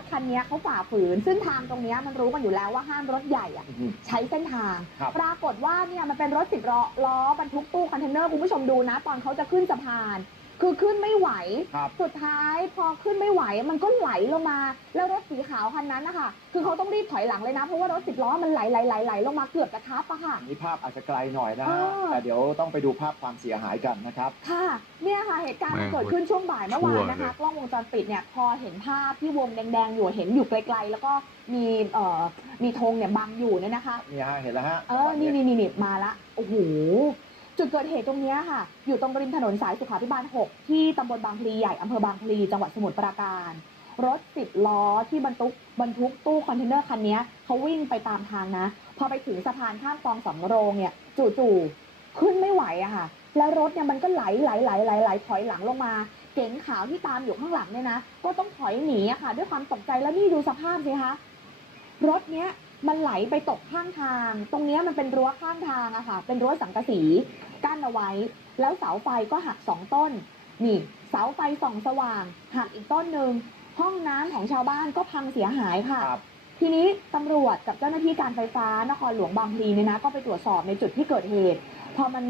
ถคันนี้เขาฝ่าฝืน ซึ่งทางตรงเนี้ยมันรู้กันอยู่แล้วว่าห้ามรถใหญ่อะอื้อหือใช้เส้นทางครับปรากฏว่าเนี่ยมันเป็นรถสิบล้อล้อบรรทุกตู้คอนเทนเนอร์คุณผู้ชมดูนะ ตอนเขาจะขึ้นสะพาน คือขึ้นไม่ไหว ครับ สุดท้ายพอขึ้นไม่ไหว มันก็ไหลลงมา แล้วรถสีขาวคันนั้นนะคะคือเขาต้องรีบถอยหลังเลยนะ เพราะว่ารถสิบล้อมันไหลไหลไหลไหลลงมาเกือบจะทับอะค่ะ อันนี้ภาพอาจจะไกลหน่อยนะเอฮะอแต่เดี๋ยวต้องไปดูภาพความเสียหายกันนะครับ ค่ะ เนี่ยค่ะ เหตุการณ์มันแม่งเกิดขึ้นช่วงบ่ายเมื่อวานนะคะชั่วเลยกล้องวงจรปิดเนี่ย พอเห็นภาพที่วงแดงๆอยู่ เห็นอยู่ไกลๆ แล้วก็มีเอ่อมีธงเนี่ยบังอยู่เนี่ยนะคะนี่ฮะเห็นแล้วฮะเออ นี่นี่นี่นี่มาละ โอ้โห จุดเกิดเหตุตรงเนี้ยค่ะ อยู่ตรงริมถนนสายสุขาภิบาล 6 ที่ตำบลบางพลีใหญ่อำเภอบางพลีจังหวัดสมุทรปราการ รถสิบล้อที่บรรทุกบรรทุกตู้คอนเทนเนอร์คันนี้เขาวิ่งไปตามทางนะ พอไปถึงสะพานข้ามคลองสำโรงเนี่ยจู่ๆขึ้นไม่ไหวอะค่ะ แล้วรถเนี่ยมันก็ไหลไหลไหลไหลไหลถอยหลังลงมา เก๋งขาวที่ตามอยู่ข้างหลังเนี่ยนะ ก็ต้องถอยหนีอะค่ะ ด้วยความตกใจแล้วนี่ดูสภาพสิคะรถเนี้ย มันไหลไปตกข้างทาง ตรงเนี้ยมันเป็นรั้วข้างทางอะค่ะ เป็นรั้วสังกะสีกั้นเอาไว้ แล้วเสาไฟก็หักสองต้น นี่ เสาไฟส่องสว่างหักอีกต้นหนึ่งห้องน้ำของชาวบ้านก็พังเสียหายค่ะครับทีนี้ตำรวจกับเจ้าหน้าที่การไฟฟ้านครหลวงบางพลีเนี่ยนะ ก็ไปตรวจสอบในจุดที่เกิดเหตุ พอมัน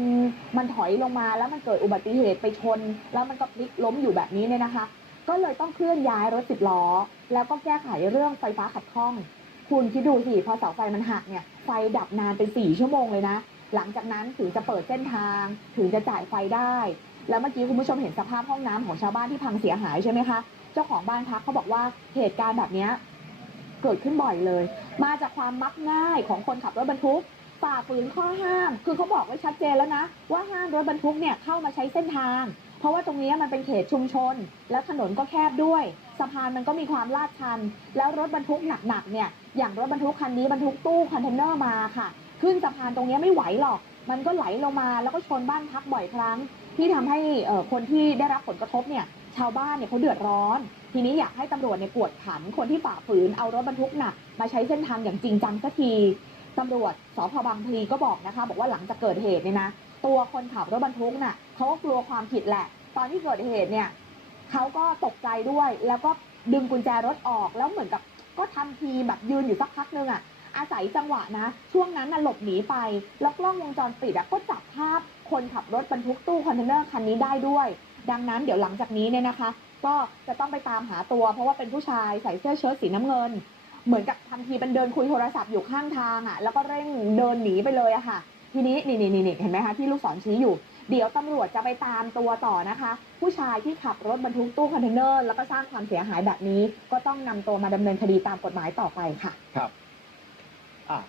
มันถอยลงมาแล้วมันเกิดอุบัติเหตุไปชน แล้วมันก็พลิกล้มอยู่แบบนี้เนี่ยนะคะ ก็เลยต้องเคลื่อนย้ายรถสิบล้อ แล้วก็แก้ไขเรื่องไฟฟ้าขัดข้อง คุณคิดดูสิพอเสาไฟมันหักเนี่ยไฟดับนานเป็นสี่ชั่วโมงเลยนะ หลังจากนั้นถึงจะเปิดเส้นทาง ถึงจะจ่ายไฟได้ แล้วเมื่อกี้คุณผู้ชมเห็นสภาพห้องน้ำของชาวบ้านที่พังเสียหายใช่ไหมคะเจ้าของบ้านพักเขาบอกว่าเหตุการณ์แบบนี้เกิดขึ้นบ่อยเลย มาจากความมักง่ายของคนขับรถบรรทุกฝ่าฝืนข้อห้าม คือเขาบอกไว้ชัดเจนแล้วนะ ว่าห้ามรถบรรทุกเนี่ยเข้ามาใช้เส้นทาง เพราะว่าตรงนี้มันเป็นเขตชุมชน แล้วถนนก็แคบด้วย สะพานมันก็มีความลาดชัน แล้วรถบรรทุกหนักๆเนี่ยอย่างรถบรรทุกคันนี้บรรทุกตู้คอนเทนเนอร์มาค่ะ ขึ้นสะพานตรงนี้ไม่ไหวหรอก มันก็ไหลลงมาแล้วก็ชนบ้านพักบ่อยครั้ง ที่ทำให้คนที่ได้รับผลกระทบเนี่ยชาวบ้านเนี่ยเขาเดือดร้อน ทีนี้อยากให้ตำรวจเนี่ยกวดขันคนที่ฝ่าฝืนเอารถบรรทุกหนักมาใช้เส้นทางอย่างจริงจังสักทีตำรวจสพบางพลีก็บอกนะคะ บอกว่าหลังจากเกิดเหตุเนี่ยนะ ตัวคนขับรถบรรทุกน่ะ เขาก็กลัวความผิดแหละ ตอนที่เกิดเหตุเนี่ยเขาก็ตกใจด้วย แล้วก็ดึงกุญแจรถออกแล้วเหมือนกับก็ทำทีแบบยืนอยู่สักพักนึงอะอาศัยจังหวะนะ ช่วงนั้นน่ะหลบหนีไป แล้วกล้องวงจรปิดอะก็จับภาพคนขับรถบรรทุกตู้คอนเทนเนอร์คันนี้ได้ด้วย ดังนั้นเดี๋ยวหลังจากนี้เนี่ยนะคะ ก็จะต้องไปตามหาตัว เพราะว่าเป็นผู้ชายใส่เสื้อเชิ้ตสีน้ำเงิน เหมือนกับทำทีเป็นเดินคุยโทรศัพท์อยู่ข้างทางอะแล้วก็เร่งเดินหนีไปเลยอะค่ะ ทีนี้นี่นี่นี่เห็นไหมคะที่ลูกศรชี้อยู่ เดี๋ยวตำรวจจะไปตามตัวต่อนะคะ ผู้ชายที่ขับรถบรรทุกตู้คอนเทนเนอร์แล้วก็สร้างความเสียหายแบบนี้ ก็ต้องนำตัวมาดำเนินคดีตามกฎหมายต่อไปค่ะ ครับอะ